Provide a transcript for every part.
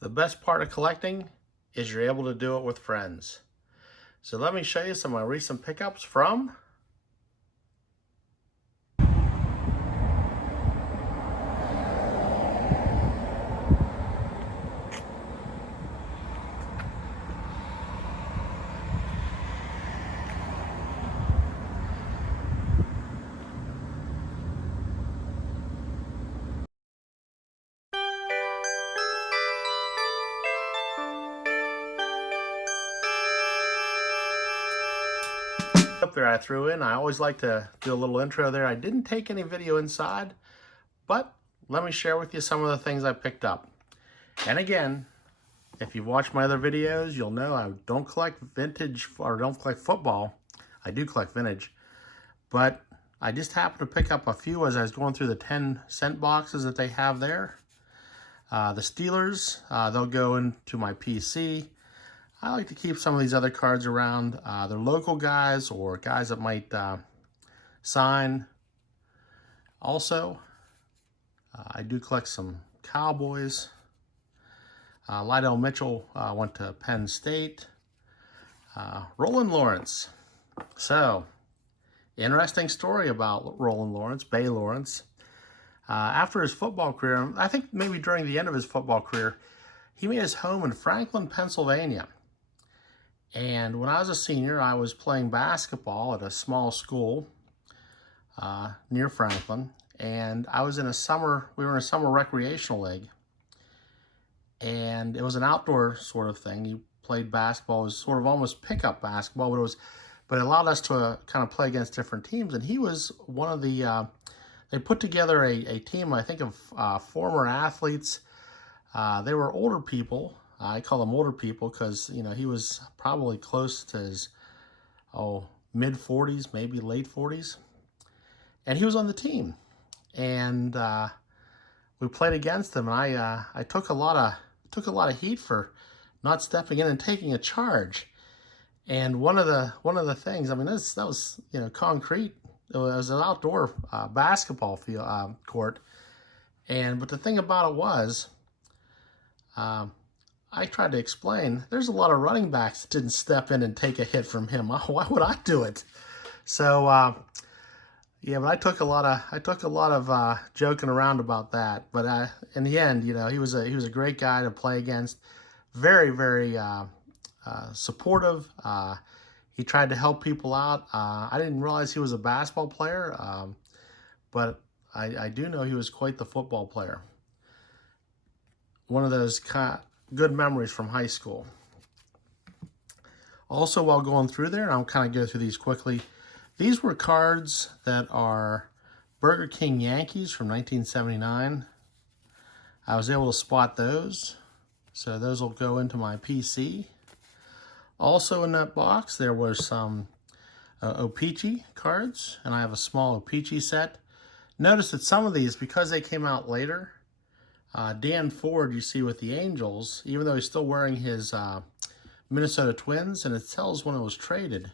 The best part of collecting is you're able to do it with friends. So let me show you some of my recent pickups from up there I threw in. I always like to do a little intro there. I didn't take any video inside, but let me share with you some of the things I picked up. And again, if you've watched my other videos, you'll know I don't collect vintage or don't collect football. I do collect vintage, but I just happened to pick up a few as I was going through the 10-cent boxes that they have there. The Steelers, they'll go into my PC. I like to keep some of these other cards around. They're local guys or guys that might sign. Also, I do collect some Cowboys. Lydell Mitchell went to Penn State. Roland Lawrence. So, interesting story about Roland Lawrence, Bay Lawrence. After his football career, I think maybe during the end of his football career, he made his home in Franklin, Pennsylvania. And when I was a senior, I was playing basketball at a small school near Franklin. And I was in we were in a summer recreational league. And it was an outdoor sort of thing. You played basketball. It was sort of almost pickup basketball, but it allowed us to kind of play against different teams. And he was one of the, they put together a team, I think, of former athletes. They were older people. I call them older people because, you know, he was probably close to his, mid-40s, maybe late 40s. And he was on the team. And we played against him. And I took a lot of heat for not stepping in and taking a charge. And one of the things, I mean, that was, you know, concrete. It was an outdoor basketball field court. But the thing about it was, I tried to explain, there's a lot of running backs that didn't step in and take a hit from him. Why would I do it? So, yeah, but I took a lot of joking around about that. But in the end, you know, he was a great guy to play against. Very, very supportive. He tried to help people out. I didn't realize he was a basketball player, but I do know he was quite the football player. One of those good memories from high school. Also, while going through there, and I'll kind of go through these quickly, these were cards that are Burger King Yankees from 1979. I was able to spot those, so those will go into my PC. Also in that box, there were some O-Pee-Chee cards, and I have a small O-Pee-Chee set. Notice that some of these, because they came out later, Dan Ford, you see with the Angels, even though he's still wearing his Minnesota Twins, and it tells when it was traded.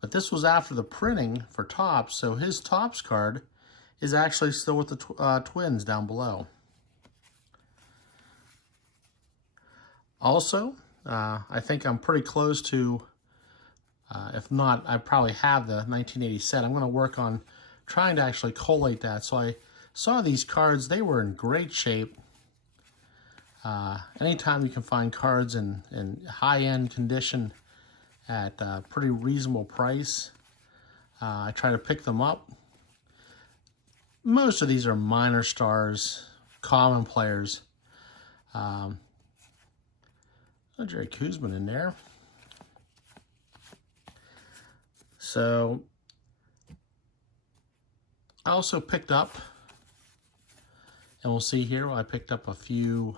But this was after the printing for Topps, so his Topps card is actually still with the Twins down below. Also, I think I'm pretty close to, if not, I probably have the 1980 set. I'm going to work on trying to actually collate that. So I saw these cards. They were in great shape. Anytime you can find cards in high-end condition at a pretty reasonable price, I try to pick them up. Most of these are minor stars, common players. Jerry Koosman in there. So I also picked up, and we'll see here, I picked up a few.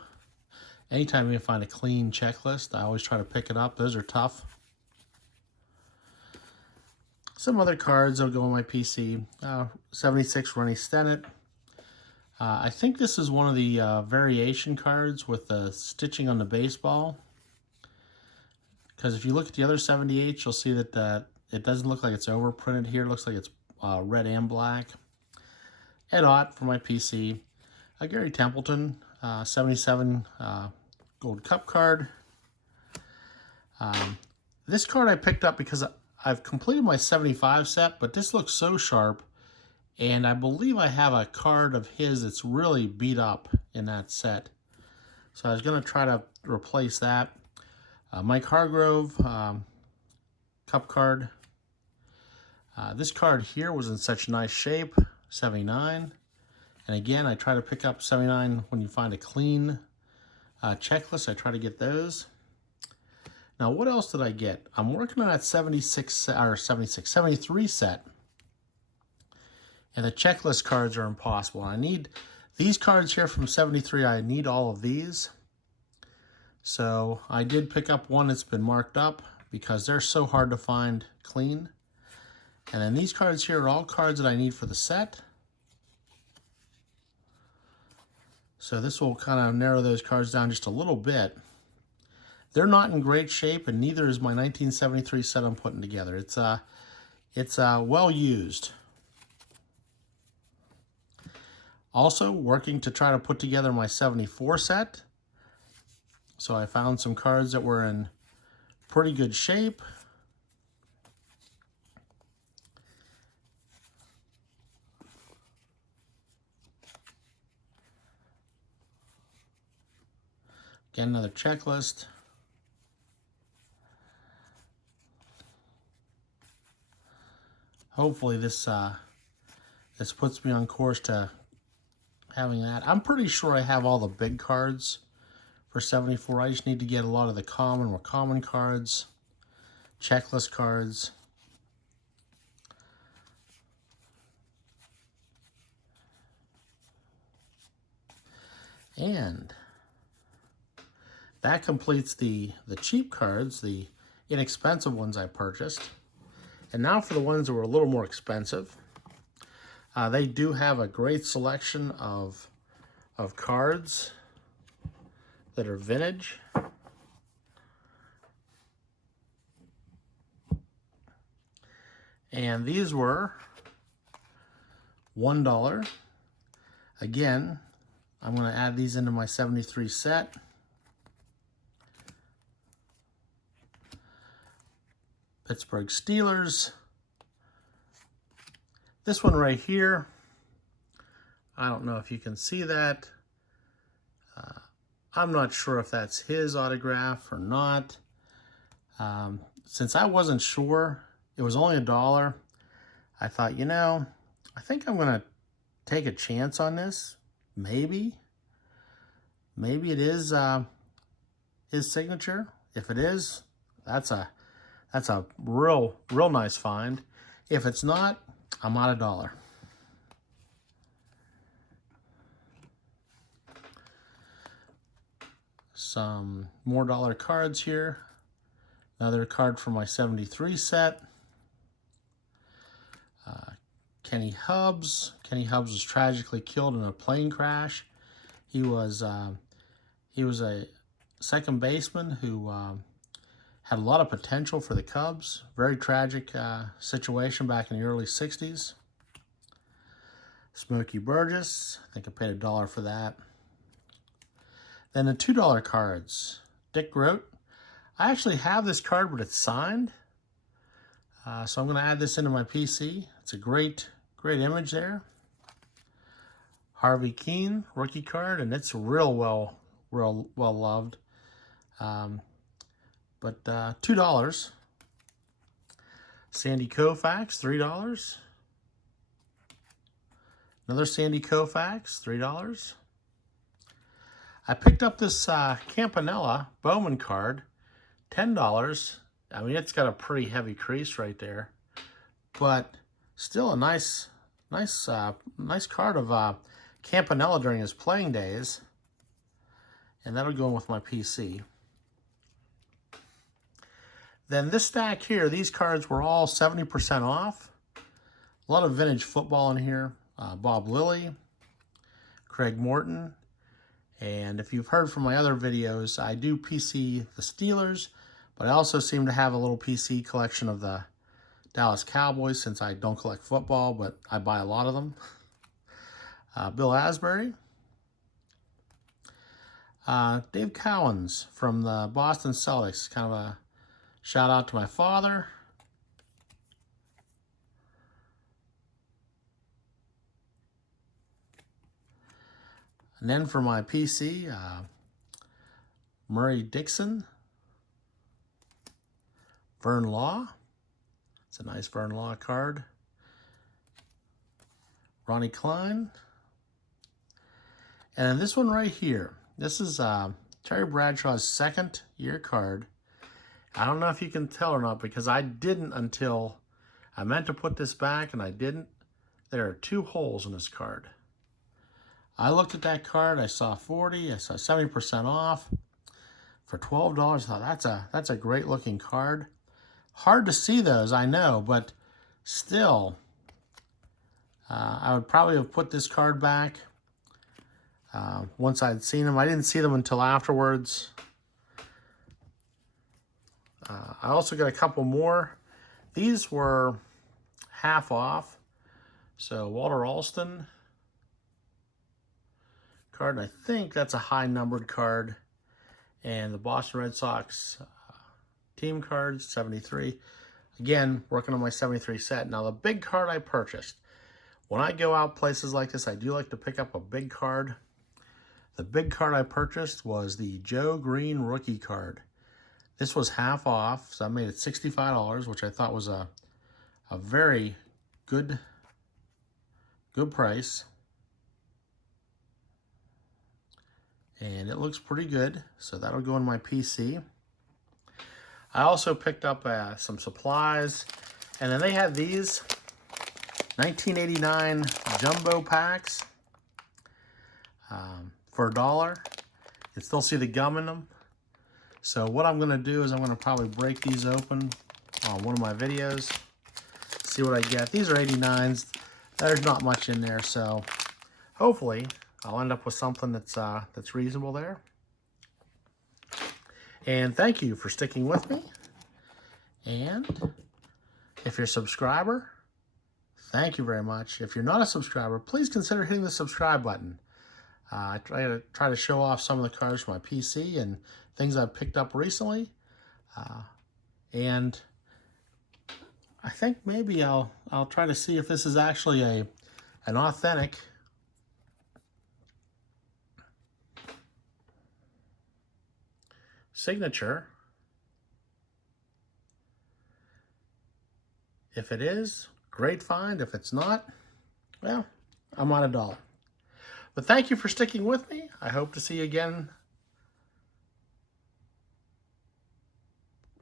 Anytime you find a clean checklist, I always try to pick it up. Those are tough. Some other cards that'll go on my PC. 76 Ronnie Stennett. I think this is one of the variation cards with the stitching on the baseball. Because if you look at the other 78, you'll see that it doesn't look like it's overprinted here. It looks like it's red and black. Ed Ott for my PC. Gary Templeton, 77 Gold Cup card. This card I picked up because I've completed my 75 set, but this looks so sharp. And I believe I have a card of his that's really beat up in that set. So I was going to try to replace that. Mike Hargrove, Cup card. This card here was in such nice shape, 79. And again, I try to pick up 79 when you find a clean checklist. I try to get those. Now, what else did I get? I'm working on that 73 set. And the checklist cards are impossible. I need these cards here from 73. I need all of these. So I did pick up one that's been marked up because they're so hard to find clean. And then these cards here are all cards that I need for the set. So this will kind of narrow those cards down just a little bit. They're not in great shape, and neither is my 1973 set I'm putting together. It's well used. Also working to try to put together my 74 set. So I found some cards that were in pretty good shape. Again, another checklist. Hopefully this puts me on course to having that. I'm pretty sure I have all the big cards for 74. I just need to get a lot of the more common cards, checklist cards. And that completes the cheap cards, the inexpensive ones I purchased. And now for the ones that were a little more expensive. They do have a great selection of cards that are vintage. And these were $1. Again, I'm going to add these into my 73 set. Pittsburgh Steelers. This one right here, I don't know if you can see that. I'm not sure if that's his autograph or not. Since I wasn't sure, it was only $1. I thought, you know, I think I'm going to take a chance on this. Maybe it is his signature. If it is, that's a real nice find. If it's not, I'm out $1. Some more dollar cards here. Another card from my 73 set. Kenny Hubbs. Kenny Hubbs was tragically killed in a plane crash. He was a second baseman who had a lot of potential for the Cubs. Very tragic situation back in the early 60s. Smokey Burgess. I think I paid $1 for that. Then the $2 cards. Dick Groat. I actually have this card, but it's signed. So I'm going to add this into my PC. It's a great image there. Harvey Keene, rookie card, and it's real well loved. But $2. Sandy Koufax, $3. Another Sandy Koufax, $3. I picked up this Campanella Bowman card, $10. I mean, it's got a pretty heavy crease right there, but still a nice card of Campanella during his playing days, and that'll go in with my PC. Then this stack here, these cards were all 70% off. A lot of vintage football in here. Bob Lilly, Craig Morton, and if you've heard from my other videos, I do PC the Steelers, but I also seem to have a little PC collection of the Dallas Cowboys since I don't collect football, but I buy a lot of them. Bill Asbury. Dave Cowens from the Boston Celtics. Kind of a shout out to my father. And then for my PC, Murray Dixon, Vern Law. It's a nice Vern Law card. Ronnie Klein. And then this one right here. This is Terry Bradshaw's second year card. I don't know if you can tell or not because I didn't until I meant to put this back and I didn't. There are 2 holes in this card. I looked at that card, I saw 40, I saw 70% off. For $12, I thought that's a great looking card. Hard to see those, I know, but still, I would probably have put this card back once I'd seen them. I didn't see them until afterwards. I also got a couple more. These were half off. So Walter Alston card, and I think that's a high numbered card. And the Boston Red Sox team cards, 73. Again, working on my 73 set. Now the big card I purchased. When I go out places like this, I do like to pick up a big card. The big card I purchased was the Joe Green rookie card. This was half off, so I made it $65, which I thought was a very good price. And it looks pretty good, so that'll go in my PC. I also picked up some supplies, and then they had these 1989 jumbo packs for $1. You can still see the gum in them. So what I'm going to do is I'm going to probably break these open on one of my videos, see what I get. These are 89s. There's not much in there, so hopefully I'll end up with something that's reasonable there. And thank you for sticking with me. And if you're a subscriber, thank you very much. If you're not a subscriber, please consider hitting the subscribe button. I try to show off some of the cards from my PC and things I've picked up recently. And I think maybe I'll try to see if this is actually an authentic signature. If it is, great find. If it's not, well, I'm on $1. But thank you for sticking with me. I hope to see you again